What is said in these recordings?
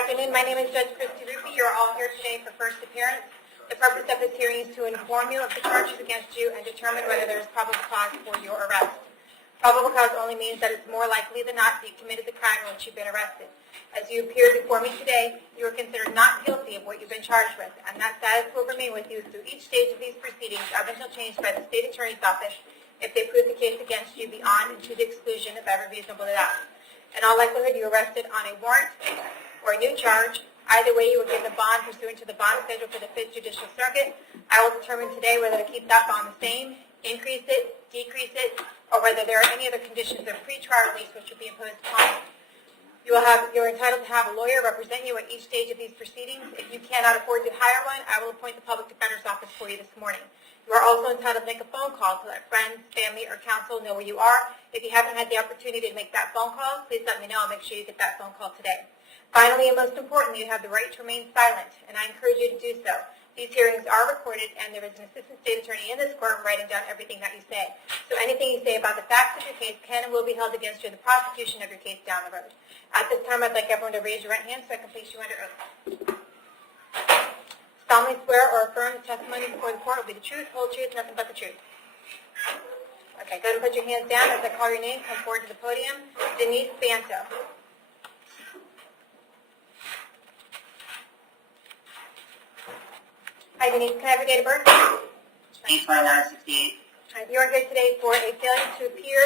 afternoon. My name is Judge Christy Ruppe. You're all here today for first appearance. The purpose of this hearing is to inform you of the charges against you and determine whether there is probable cause for your arrest. Probable cause only means that it's more likely than not that you committed the crime in which you've been arrested. As you appear before me today, you are considered not guilty of what you've been charged with, and that status will remain with you through each stage of these proceedings up until changed by the State Attorney's Office if they prove the case against you beyond and to the exclusion of every reasonable doubt. In all likelihood, you are arrested on a warrant or a new charge. Either way, you will give the bond pursuant to the bond schedule for the 5th Judicial Circuit. I will determine today whether to keep that bond the same, increase it, decrease it, or whether there are any other conditions of pre-trial release which will be imposed upon you. You're entitled to have a lawyer represent you at each stage of these proceedings. If you cannot afford to hire one, I will appoint the Public Defender's Office for you this morning. You are also entitled to make a phone call to let friends, family, or counsel know where you are. If you haven't had the opportunity to make that phone call, please let me know. I'll make sure you get that phone call today. Finally, and most importantly, you have the right to remain silent, and I encourage you to do so. These hearings are recorded, and there is an assistant state attorney in this court writing down everything that you say. So anything you say about the facts of your case can and will be held against you in the prosecution of your case down the road. At this time, I'd like everyone to raise your right hand so I can place you under oath. Solemnly swear or affirm the testimony before the court will be the truth, whole truth, nothing but the truth. Okay, go ahead and put your hands down. As I call your name, come forward to the podium. Denise Banto. Hi, Denise. Can I have your date of birth? 8/29/68. You are here today for a failure to appear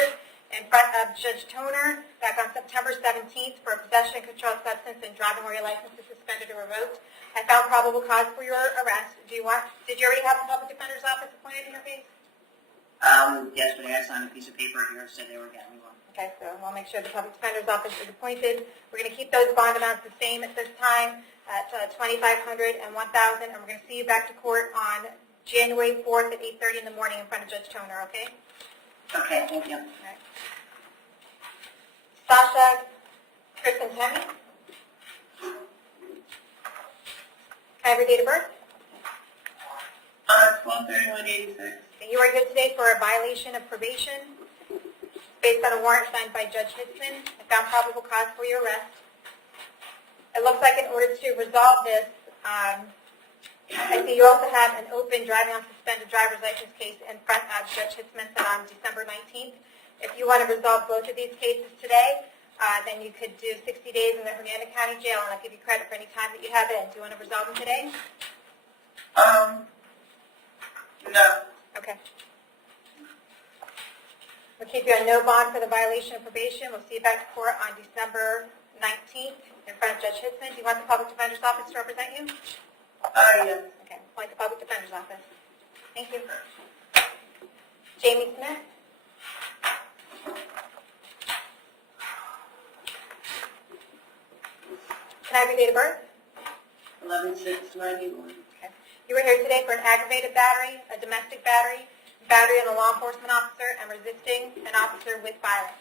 in front of Judge Toner back on September 17th for possession of controlled substance and driving where your license is suspended or revoked. I found probable cause for your arrest. Did you already have the Public Defender's Office appointed in your case? Yesterday I signed a piece of paper here said they were getting me one. Okay, so we'll make sure the Public Defender's Office is appointed. We're going to keep those bond amounts the same at this time at $2,500 and $1,000, and we're going to see you back to court on January 4th at 8:30 in the morning in front of Judge Toner, okay? Okay, thank you. All right. Sasha Crisantemi. Can I have your date of birth? 12/31/86. You are here today for a violation of probation based on a warrant signed by Judge Hitzman. I found probable cause for your arrest. It looks like in order to resolve this, I see you also have an open driving on suspended driver's license case in front of Judge Hitzman set on December 19th. If you want to resolve both of these cases today, then you could do 60 days in the Hernando County Jail, and I'll give you credit for any time that you have in. Do you want to resolve them today? No. Okay. We'll keep you on no bond for the violation of probation. We'll see you back to court on December 19th in front of Judge Hitzman. Do you want the Public Defender's Office to represent you? Yes. Okay, appoint the Public Defender's Office. Thank you. Jamie Smith. Can I have your date of birth? 11/6/91. Okay. You were here today for an aggravated battery, a domestic battery, battery on a law enforcement officer, and resisting an officer with violence.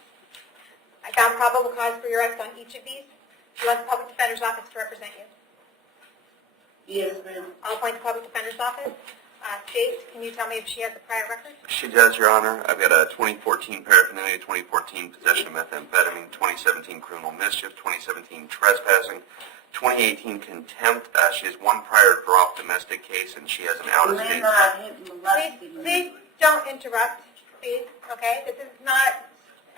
I found probable cause for your arrest on each of these. Do you want the Public Defender's Office to represent you? Yes, ma'am. I'll appoint the Public Defender's Office. State, can you tell me if she has a prior record? She does, Your Honor. I've got a 2014 paraphernalia, 2014 possession of methamphetamine, 2017 criminal mischief, 2017 trespassing, 2018 contempt. She has one prior drop domestic case, and she has an out-of-state. Please don't interrupt, please, okay? This is not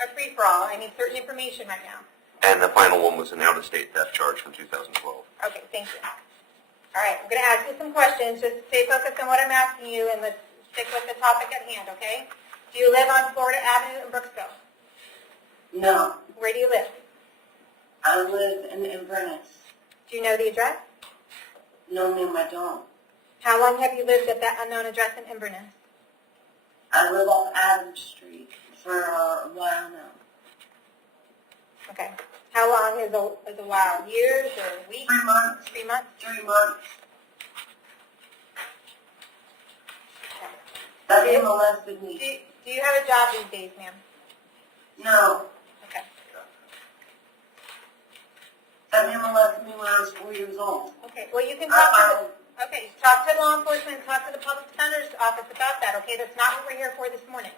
a free-for-all. I need certain information right now. And the final one was an out-of-state theft charge from 2012. Okay, thank you. All right, I'm going to ask you some questions. Just stay focused on what I'm asking you, and let's stick with the topic at hand, okay? Do you live on Florida Avenue in Brooksville? No. Where do you live? I live in Inverness. Do you know the address? No, ma'am, I don't. How long have you lived at that unknown address in Inverness? I live off Adams Street for a while now. Okay. How long is a while? Years or weeks? 3 months. 3 months? 3 months. Okay. That is molested me. Do you have a job these days, ma'am? No. Okay. That man molested me when I was 4 years old. Okay. Well, you can talk talk to law enforcement, talk to the Public Defender's Office about that, okay? That's not what we're here for this morning.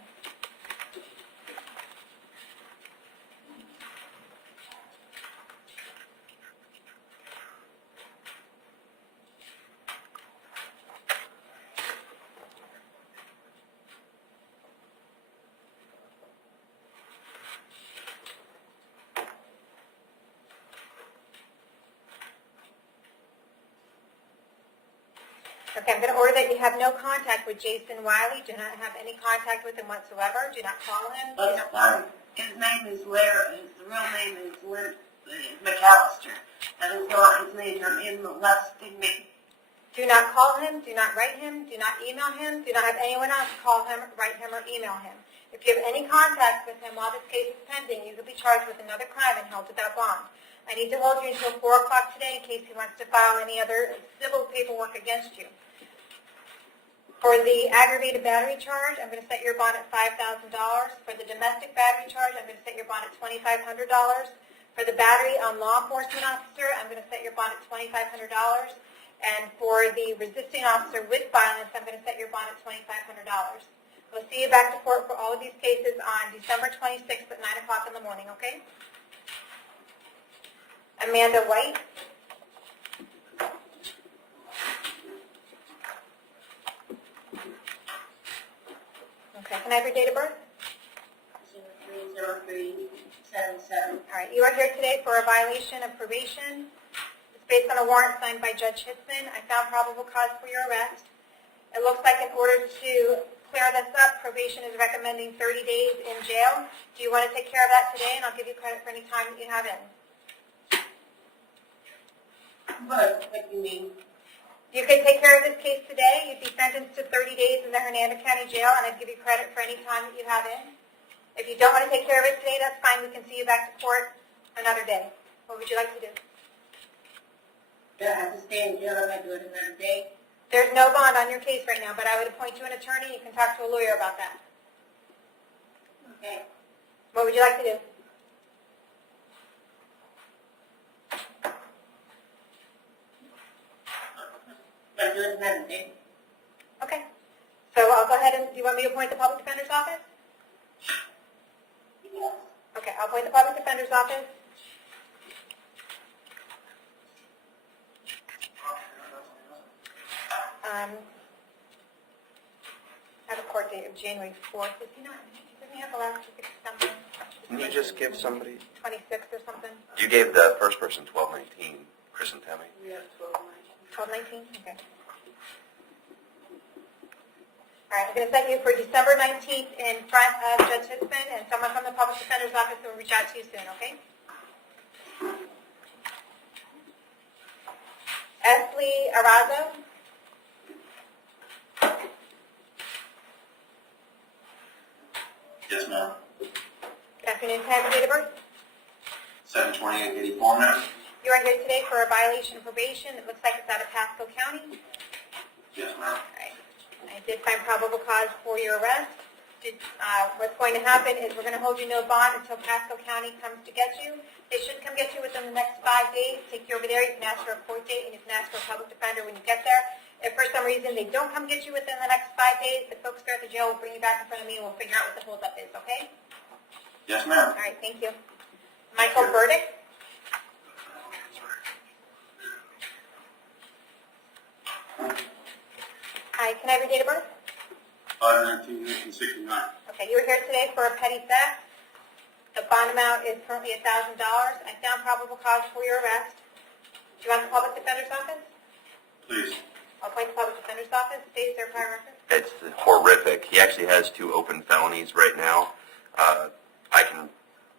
Okay, I'm going to order that you have no contact with Jason Wiley. Do not have any contact with him whatsoever. Do not call him. Do That's not, fine. His name is Larry, his real name is McAllister. And it's not his name, I'm in molesting me. do not call him. Do not write him. Do not email him. Do not have anyone else call him, write him, or email him. If you have any contact with him while this case is pending, you could be charged with another crime and held without bond. I need to hold you until 4 o'clock today in case he wants to file any other civil paperwork against you. For the aggravated battery charge, I'm going to set your bond at $5,000. For the domestic battery charge, I'm going to set your bond at $2,500. For the battery on law enforcement officer, I'm going to set your bond at $2,500. And for the resisting officer with violence, I'm going to set your bond at $2,500. We'll see you back to court for all of these cases on December 26th at 9 o'clock in the morning, okay? Amanda White. Okay, can I have your date of birth? 030377. All right, you are here today for a violation of probation. It's based on a warrant signed by Judge Hitzman. I found probable cause for your arrest. It looks like in order to clear this up, probation is recommending 30 days in jail. Do you want to take care of that today? And I'll give you credit for any time that you have in. What do you mean? You could take care of this case today. You'd be sentenced to 30 days in the Hernando County Jail, and I'd give you credit for any time that you have in. If you don't want to take care of it today, that's fine. We can see you back to court another day. What would you like to do? Do I have to stay in jail if I do it another day? There's no bond on your case right now, but I would appoint you an attorney. You can talk to a lawyer about that. Okay. What would you like to do? I'll do it another day. Okay. So I'll go ahead and, do you want me to appoint the public defender's office? Yes. Okay, I'll appoint the public defender's office. I have a court date of January 4th. Didn't he have the last something? Can you just give somebody? 26th or something? You gave the first person 1219, Chris and Tammy. We have 12/19? Okay. All right, I'm going to set you for December 19th in front of Judge Hitzman, and someone from the public defender's office will reach out to you soon, okay? Esley Arazo. Yes, ma'am. Good afternoon. Can I have your date of birth? 7/28/84, ma'am. You are here today for a violation of probation. It looks like it's out of Pasco County. Yes, ma'am. All right. I did find probable cause for your arrest. What's going to happen is we're going to hold you no bond until Pasco County comes to get you. They should come get you within the next 5 days. Take you over there. You can ask for a court date, and you can ask for a public defender when you get there. If for some reason they don't come get you within the next 5 days, the folks there at the jail will bring you back in front of me, and we'll figure out what the holdup is, okay? Yes, ma'am. All right, thank you. Michael Burdick. Hi, can I have your date of birth? 5/19/1969. Okay, you were here today for a petty theft. The bond amount is currently $1,000. I found probable cause for your arrest. Do you want the public defender's office? Please. I'll appoint the public defender's office. States their prior record. It's horrific. He actually has 2 open felonies right now. I can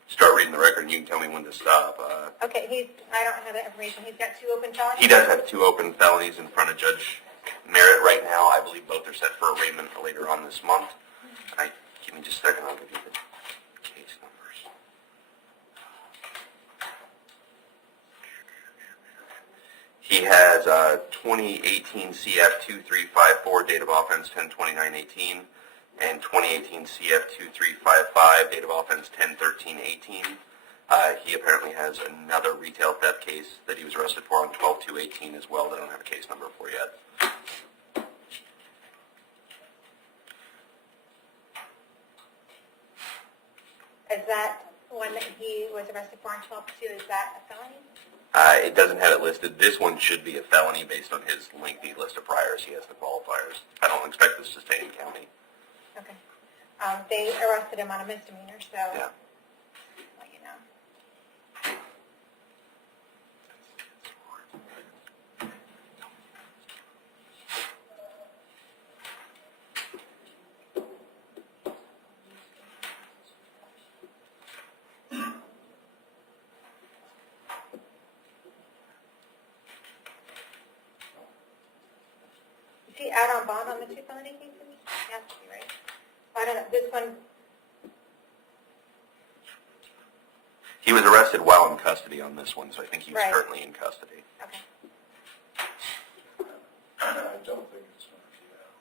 start reading the record and you can tell me when to stop. Okay, I don't have that information. He's got 2 open felonies? He does have 2 open felonies in front of Judge Merritt right now. I believe both are set for arraignment later on this month. Give me just a second, I'll give you the case numbers. He has 2018 CF 2354, date of offense 10/29/18, and 2018 CF 2355, date of offense 10/13/18. He apparently has another retail theft case that he was arrested for on 12/2/18 as well that I don't have a case number for yet. Is that one that he was arrested for on 12/2? Is that a felony? It doesn't have it listed. This one should be a felony based on his lengthy list of priors. He has the qualifiers. I don't expect this to stay in county. Okay. They arrested him on a misdemeanor, so Yeah. let you know. two felony cases? Yes, you're right. I don't know, this one, He was arrested while in custody on this one, so I think he was Right. currently in custody. okay. I don't think it's going to be that.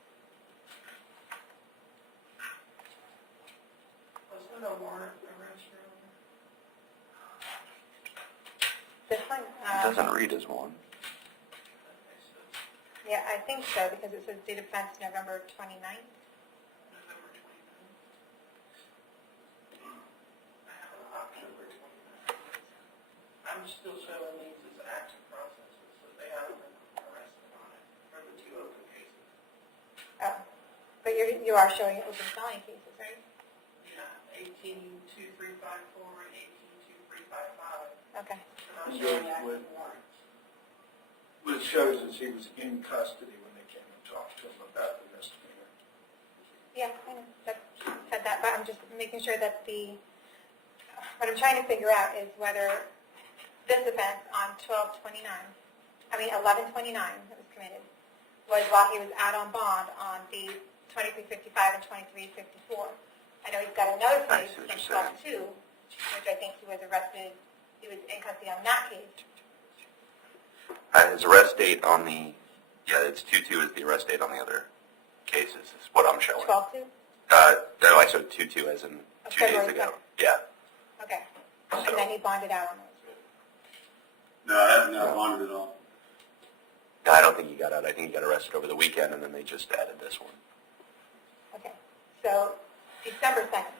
Was there a warrant arrest This one, It doesn't read as one. yeah, I think so, because it says date of offense November 29th. November 29th. October 29th. I'm still showing these as active processes, so they haven't been arrested on it for the two open cases. Oh, but you are showing open felony cases, right? Yeah, 182354 and 182355. Okay. And I'm showing active warrants. What it shows is he was in custody when they came and talked to him about the misdemeanor. Yeah, I know, that said that, but I'm just making sure that what I'm trying to figure out is whether this offense on 11/29 that was committed was while he was out on bond on the 2355 and 2354. I know he's got another I case see what from you're 12/2, which I think he was arrested, he was in custody on that case. His arrest date on the, it's 2/2 is the arrest date on the other cases, is what I'm showing. 12/2? No, I showed 2/2 as in 2 days February ago. 2nd. Yeah. Okay. So- And then he bonded out on those. No, I haven't got bonded at all. No, I don't think he got out. I think he got arrested over the weekend, and then they just added this one. Okay. So December 2nd.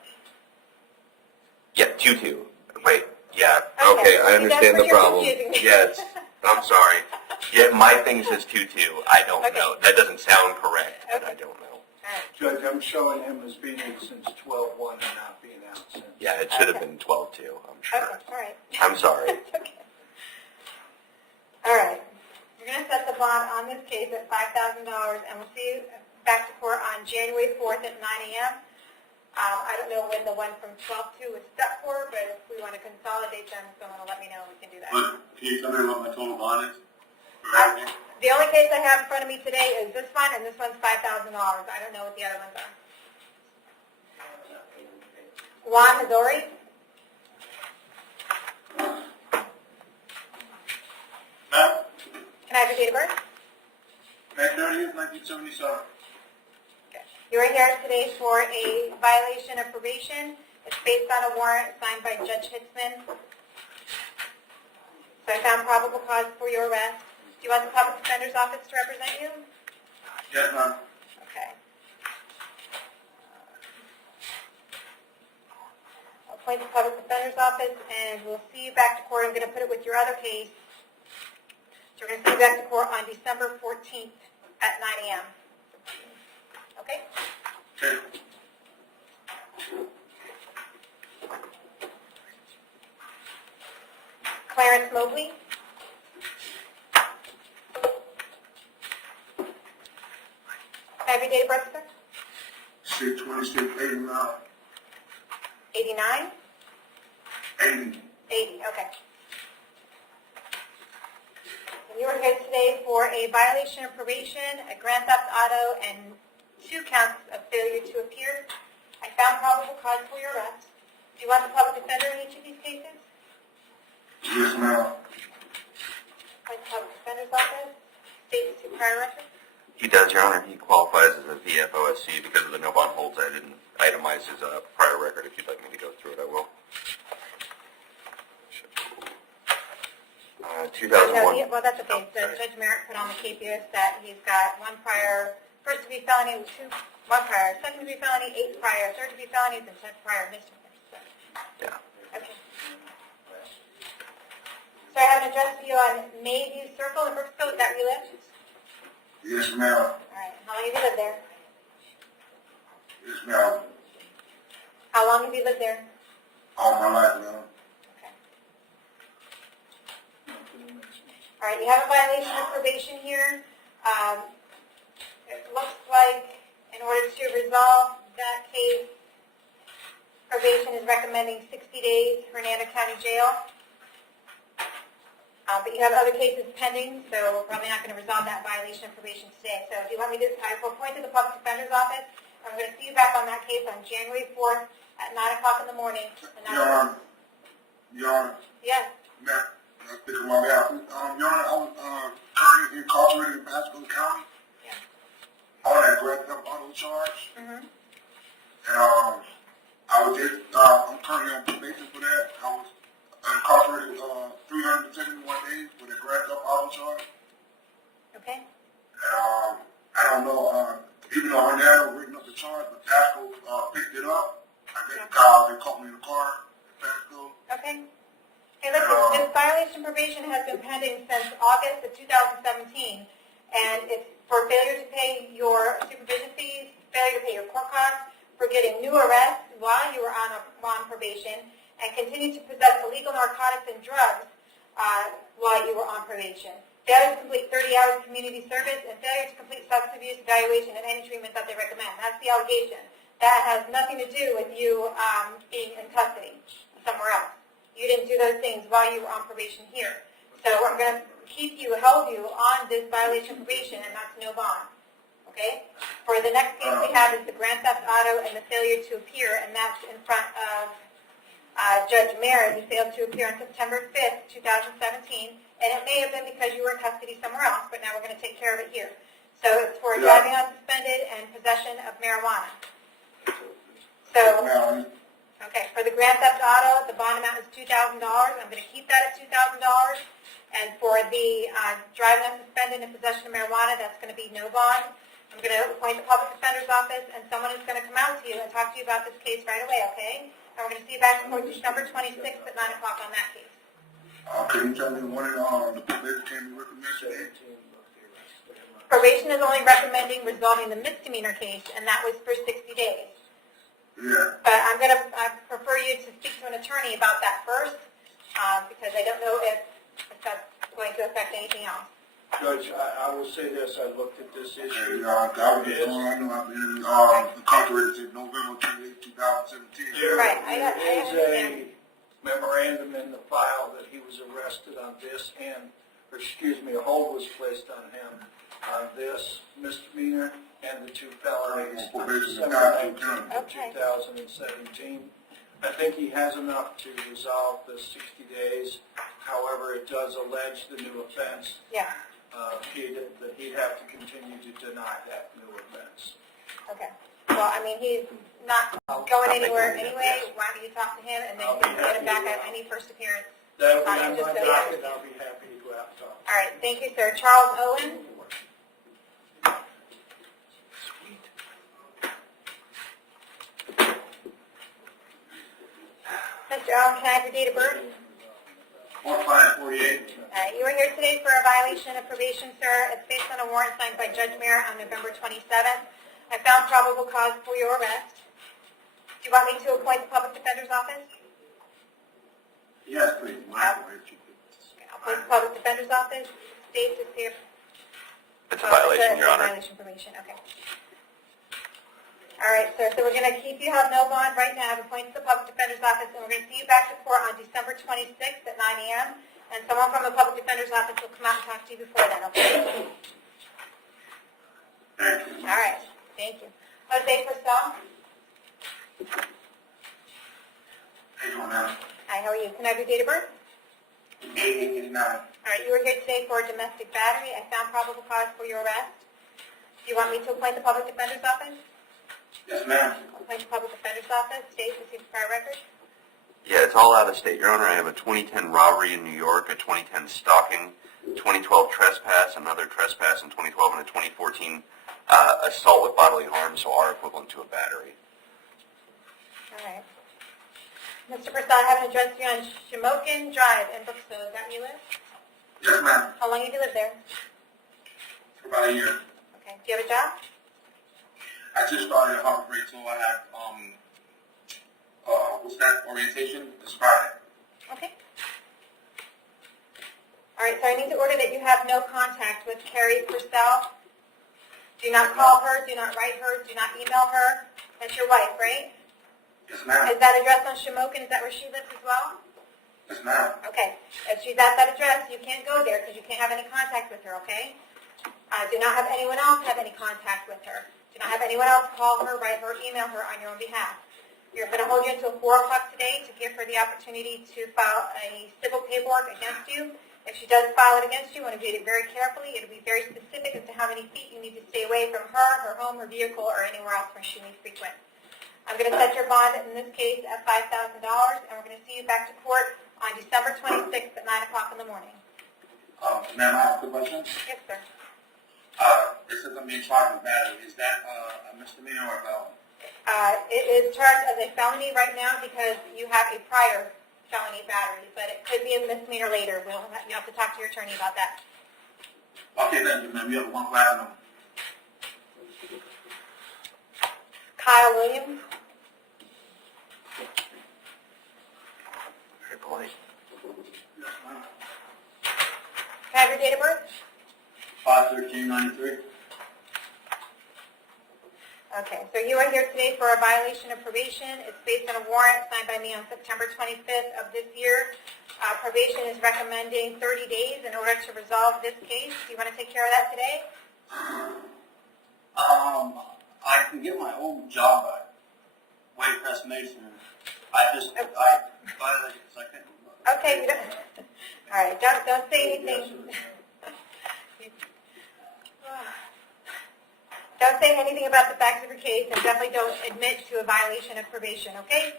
Yeah, 2/2. Wait, yeah. Okay, Okay, I see, understand that's the where you're problem. confusing me. Yes, I'm sorry. Yeah, my thing says 2/2. I don't Okay. know. That doesn't sound correct, but I don't know. All right. Judge, I'm showing him as being in since 12/1 and not being out since. Yeah, it should have Okay. been 12/2, I'm sure. Okay, all right. I'm sorry. Okay. All right. We're going to set the bond on this case at $5,000, and we'll see you back to court on January 4th at 9 a.m. I don't know when the one from 12/2 was set for, but if we want to consolidate them, someone will let me know, and we can do that. But can you tell me what my total bond is? For Uh, everything? The only case I have in front of me today is this one, and this one's $5,000. I don't know what the other ones are. Juan Missouri? Huh? Can I have your date of birth? May 30th, 1977. You are here today for a violation of probation. It's based on a warrant signed by Judge Hitzman. So I found probable cause for your arrest. Do you want the Public Defender's Office to represent you? Yes, ma'am. Okay. I'll appoint the Public Defender's Office, and we'll see you back to court. I'm going to put it with your other case. So we're going to see you back to court on December 14th at 9 a.m. Okay? Okay. Clarence Mobley? Can I have your date of birth, sir? Street 26, 89. 89? 80. 80, okay. And you are here today for a violation of probation, a grand theft auto, and 2 counts of failure to appear. I found probable cause for your arrest. Do you want the public defender in each of these cases? Yes, ma'am. Like the public defender's office? State to prior record? He does, Your Honor. He qualifies as a VFOSC because of the no bond holds. I didn't itemize his prior record. If you'd like me to go through it, I will. 2001. No, well, that's okay. Oh, So sorry. Judge Merritt put on the KPS that he's got 1 prior, first degree felony, 1 prior, second degree felony, 8 prior, third degree felonies, and 10 prior misdemeanors. So, Yeah. okay. So I have an address for you on Mayview Circle in Brooksville. Is that where you live? Yes, ma'am. All right. How long have you lived there? Yes, ma'am. How long have you lived there? All my life, ma'am. Okay. All right. You have a violation of probation here. It looks like in order to resolve that case, probation is recommending 60 days, Hernando County Jail. But you have other cases pending, so we're probably not going to resolve that violation of probation today. So if you want me to, I've appointed the public defender's office. I'm going to see you back on that case on January 4th at 9 o'clock in the morning. And Your Honor, Your Honor, yes. Matt, I'm speaking on my behalf. Your Honor, I was currently incarcerated in Pasco County Yeah. on that grand theft auto charge. Mm-hmm. And I was just, I'm currently on probation for that. I was incarcerated 371 days for the grand theft auto charge. Okay. And I don't know, even though Orlando written up the charge, but Pasco picked it up. I guess they caught me in the car in Pasco. Okay. Hey, listen, this violation probation has been pending since August of 2017, and it's for failure to pay your supervision fees, failure to pay your court costs, for getting new arrests while you were on probation, and continue to possess illegal narcotics and drugs while you were on probation. Failure to complete 30 hours of community service, and failure to complete substance abuse evaluation and any treatment that they recommend. That's the allegation. That has nothing to do with you being in custody somewhere else. You didn't do those things while you were on probation here. So I'm going to hold you on this violation of probation, and that's no bond. Okay? For the next case we have is the grand theft auto and the failure to appear, and that's in front of Judge Merritt. You failed to appear on September 5th, 2017, and it may have been because you were in custody somewhere else, but now we're going to take care of it here. So it's for driving unsuspended and possession of marijuana. So, okay, for the grand theft auto, the bond amount is $2,000. I'm going to keep that at $2,000. And for the driving unsuspended and possession of marijuana, that's going to be no bond. I'm going to appoint the public defender's office, and someone is going to come out to you and talk to you about this case right away, okay? And we're going to see you back on December 26th at 9 o'clock on that case. Can you tell me when the probation came to recommend today? Probation is only recommending resolving the misdemeanor case, and that was for 60 days. Yeah. But I prefer you to speak to an attorney about that first, because I don't know if that's going to affect anything else. Judge, I will say this, I looked at this issue. I was just going, I know I've been incarcerated since November 28, 2017. Right, I There is understand. a memorandum in the file that he was arrested on this and, a hold was placed on him on this misdemeanor and the two felonies on December 19th of 2017. I think he has enough to resolve the 60 days. However, it does allege the new offense. Yeah, He'd have to continue to deny that new offense. okay. Well, I mean, he's not going anywhere anyway. Why don't you talk to him, and then you can get him back at any first appearance. That'll be on Just my so you docket, understand. I'll be happy to go out and talk. All right, thank you, sir. Charles Owen? Mr. Owen, can I have your date of birth? 4548. You were here today for a violation of probation, sir. It's based on a warrant signed by Judge Merritt on November 27th. I found probable cause for your arrest. Do you want me to appoint the public defender's office? Yes, please. I'll appoint the public defender's office. State is here. It's a violation, Your Honor. Violation of probation, okay. All right, sir, so we're going to keep you have no bond right now. I've appointed the public defender's office, and we're going to see you back to court on December 26th at 9 a.m., and someone from the public defender's office will come out and talk to you before then, okay? Thank you. All right, thank you. Jose Purcell? How you doing now? Hi, how are you? Can I have your date of birth? 8889. All right, you were here today for domestic battery. I found probable cause for your arrest. Do you want me to appoint the public defender's office? Yes, ma'am. Appoint the public defender's office, state with your prior record? Yeah, it's all out of state, Your Honor. I have a 2010 robbery in New York, a 2010 stalking, 2012 trespass, another trespass in 2012, and a 2014 assault with bodily harm, so are equivalent to a battery. All right. Mr. Prasad, I have an address here on Shamokin Drive in Brooksville. Is that where you live? Yes, ma'am. How long have you lived there? For about a year. Okay. Do you have a job? I just started a heartbreak, so I had, what's that, orientation this Friday. Okay. All right, so I need to order that you have no contact with Carrie Purcell. Do not call her, do not write her, do not email her. That's your wife, right? Yes, ma'am. Is that address on Shamokin? Is that where she lives as well? Yes, ma'am. Okay, if she's at that address, you can't go there because you can't have any contact with her, okay? Do not have anyone else have any contact with her. Do not have anyone else call her, write her, email her on your own behalf. We're going to hold you until 4 o'clock today to give her the opportunity to file a civil paperwork against you. If she does file it against you, I want to read it very carefully. It'll be very specific as to how many feet you need to stay away from her, her home, her vehicle, or anywhere else where she may frequent. I'm going to set your bond in this case at $5,000, and we're going to see you back to court on December 26th at 9 o'clock in the morning. Ma'am, I have a question. Yes, sir. This is a main charge of battery. Is that a misdemeanor or a felony? It is charged as a felony right now because you have a prior felony battery, but it could be a misdemeanor later. You have to talk to your attorney about that. Okay, thank you, ma'am. You have one question. Kyle Williams. Very polite. Yes, ma'am. Can I have your date of birth? 5/13/93. Okay, so you are here today for a violation of probation. It's based on a warrant signed by me on September 25th of this year. Probation is recommending 30 days in order to resolve this case. Do you want to take care of that today? I can get my old job back. Way past Mason. I violated because I couldn't. Okay, you don't, all right, don't say anything. Don't say anything about the facts of your case, and definitely don't admit to a violation of probation, okay?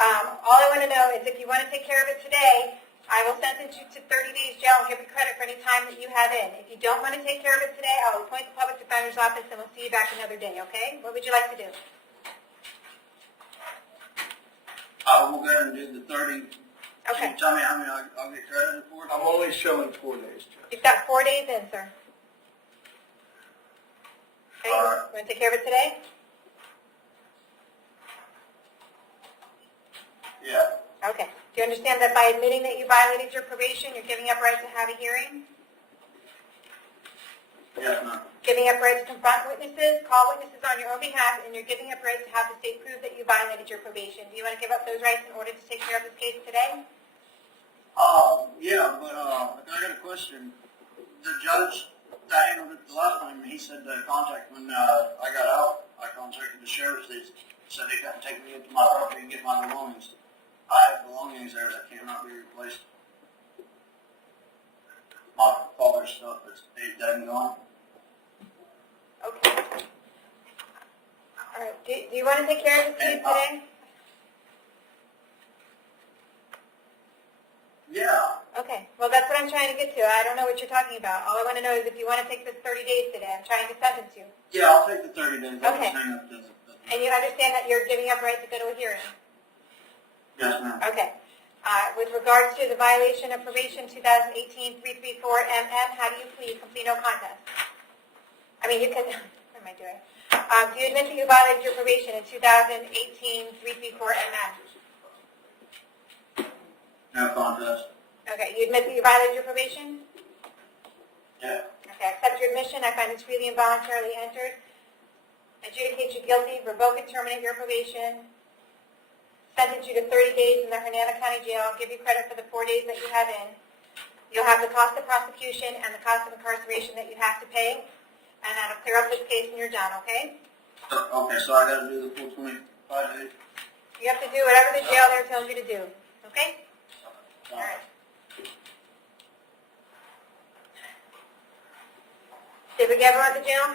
All I want to know is if you want to take care of it today, I will sentence you to 30 days jail and give you credit for any time that you have in. If you don't want to take care of it today, I will appoint the public defender's office and we'll see you back another day, okay? What would you like to do? I will go ahead and do the 30. Okay. Tell me how many I'll get credited for? I'm only showing 4 days, Judge. You've got 4 days in, sir. Okay, All right. you want to take care of it today? Yeah. Okay. Do you understand that by admitting that you violated your probation, you're giving up right to have a hearing? Yes, ma'am. Giving up right to confront witnesses, call witnesses on your own behalf, and you're giving up right to have the state prove that you violated your probation. Do you want to give up those rights in order to take care of this case today? Yeah, but I got a question. The judge that handled it the last time, he said to contact when I got out. I contacted the sheriff's. They said they got to take me into my property and get my belongings. I have belongings there that cannot be replaced. My father's stuff is dead and gone. Okay. All right. Do you want to take care of this case today? Yeah. Okay. Well, that's what I'm trying to get to. I don't know what you're talking about. All I want to know is if you want to take this 30 days today. I'm trying to sentence you. Yeah, I'll take the 30 days. Okay. And you understand that you're giving up right to go to a hearing? Yes, ma'am. Okay. With regards to the violation of probation 2018-334-MM, how do you plead? Complete no contest. I mean, you can, what am I doing? Do you admit that you violated your probation in 2018-334-MM? No contest. Okay, you admit that you violated your probation? Yeah. Okay, I accept your admission. I find this freely and voluntarily entered. Adjudicate you guilty, revoke and terminate your probation. Sentence you to 30 days in the Hernando County Jail. Give you credit for the 4 days that you have in. You'll have the cost of prosecution and the cost of incarceration that you have to pay. And that'll clear up this case and you're done, okay? Okay, so I got to do the full 25 days? You have to do whatever the jail there tells you to do, okay? All right. Did we get everyone to jail?